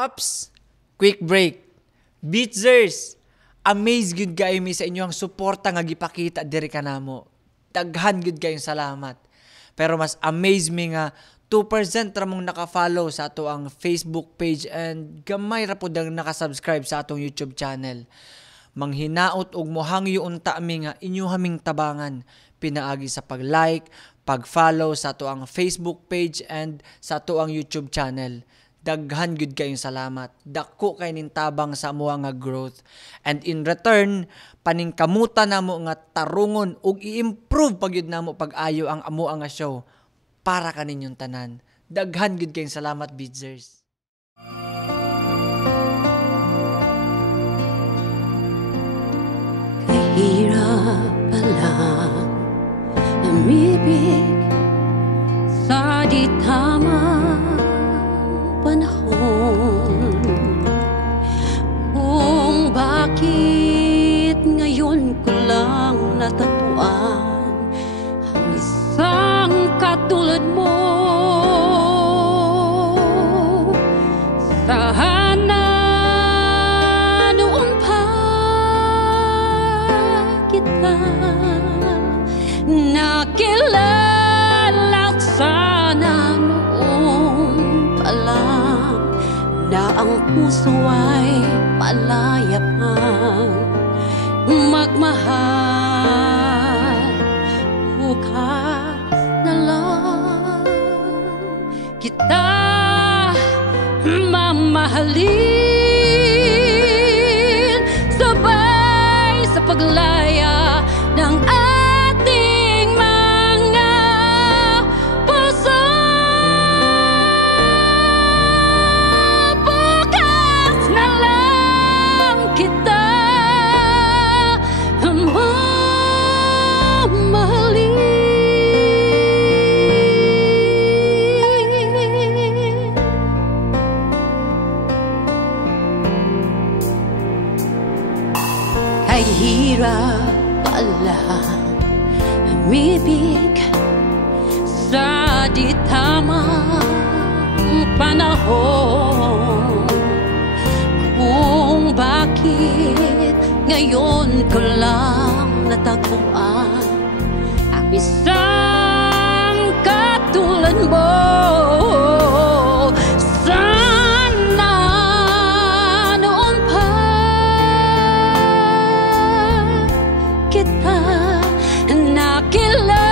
Ups, quick break. Beatzers, amaze good kayo mi sa inyong suporta nga gipakita diri kanamo. Daghan good kayong salamat. Pero mas amaze mi nga 2% ra mong naka-follow sa ato ang Facebook page and gamay ra pud ang naka-subscribe sa atong YouTube channel. Manghinaot og mohangyo unta mi nga inyo haming tabangan pinaagi sa pag-like, pag-follow sa ato ang Facebook page and sa ato ang YouTube channel. Daghan gud kayong salamat. Dako kay nin tabang sa amuha nga growth. And in return, paningkamuta namo nga tarungon ug i-improve pagyud namo pag-ayo ang amuha nga show para kaninyong tanan. Daghan gud kayong salamat, Beatzers. Kahirap pala umibig sa di tamang panahon. Kung bakit ngayon ko lang natagpuan ang isang katulad mo. Sana noon pa kita nakilala, sana noon pa lang na ang puso ay malaya pang magmahal. Bukas na lang kita mamahalin, sabay sa paglaya ng ating mga puso. Bukas na lang kita mamahalin. Ay hirap pala umibig sa di tamang panahon. Kung bakit ngayon ko lang natagpuan ang isang katulad mo. Sana noon pa kita nakilala,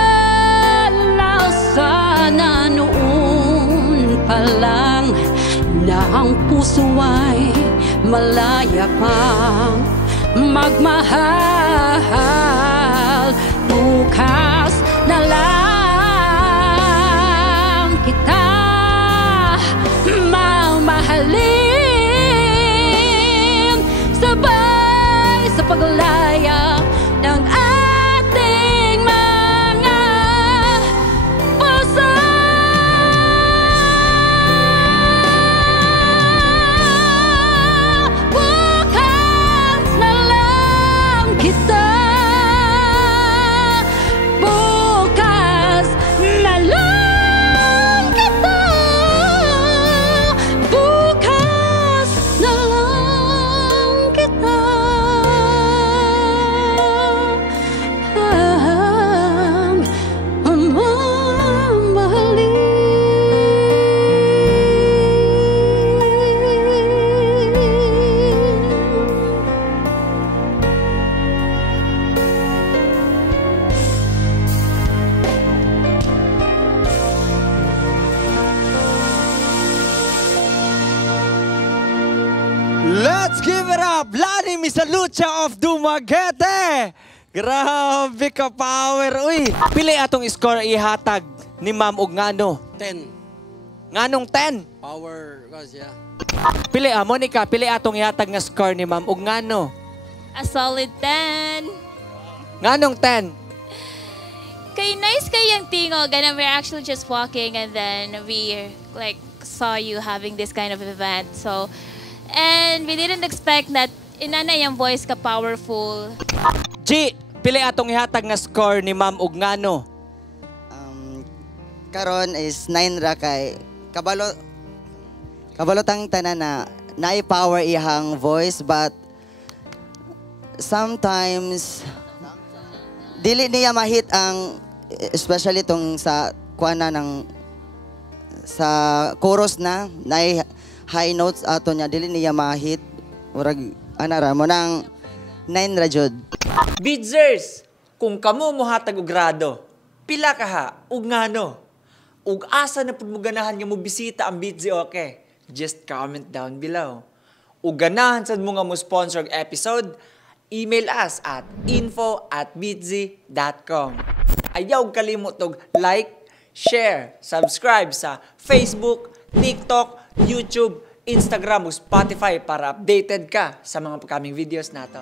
sana noon pa lang na ang puso ay malaya pang magmahal. Bukas na lang kita mamahalin, sabay sa paglaya ng ating mga puso. Bukas na lang kita, bukas na lang kita, bukas na lang kita. Ang mamahalin. Let's give it up! Lani Misalucha of Dumaguete! Grabe ka power! Uy! Pili atong score ihatag ni Ma'am og ngano? 10. Nganong 10? Power, kasi yeah. Pili Monica, pili atong ihatag nga score ni Ma'am og ngano? A solid 10. Nganong 10? Kay nice kayang tingog, and we're actually just walking and then we like saw you having this kind of event. So, and we didn't expect that inana yung voice ka powerful. G, pili atong ihatag nga score ni Ma'am og ngano? Karon is 9 ra kay kabalo tang tanan na power iyang voice, but sometimes dili niya mahit ang, especially tong sa kuana ng sa chorus na high notes ato niya, dili niya mahit. Murag anara mo nang 9 ra jud. Bidzers, kung kamo mohatag og grado, pila ka ha, ug ngano? Ug asa na pud mo ganahan nga mo bisita ang Bitzy okay? Just comment down below. Ug ganahan sad mo nga mo sponsor og episode, email us at info@bitzy.com. Ayaw kalimot og like, share, subscribe sa Facebook, TikTok, YouTube, Instagram ug Spotify para updated ka sa mga upcoming videos nato.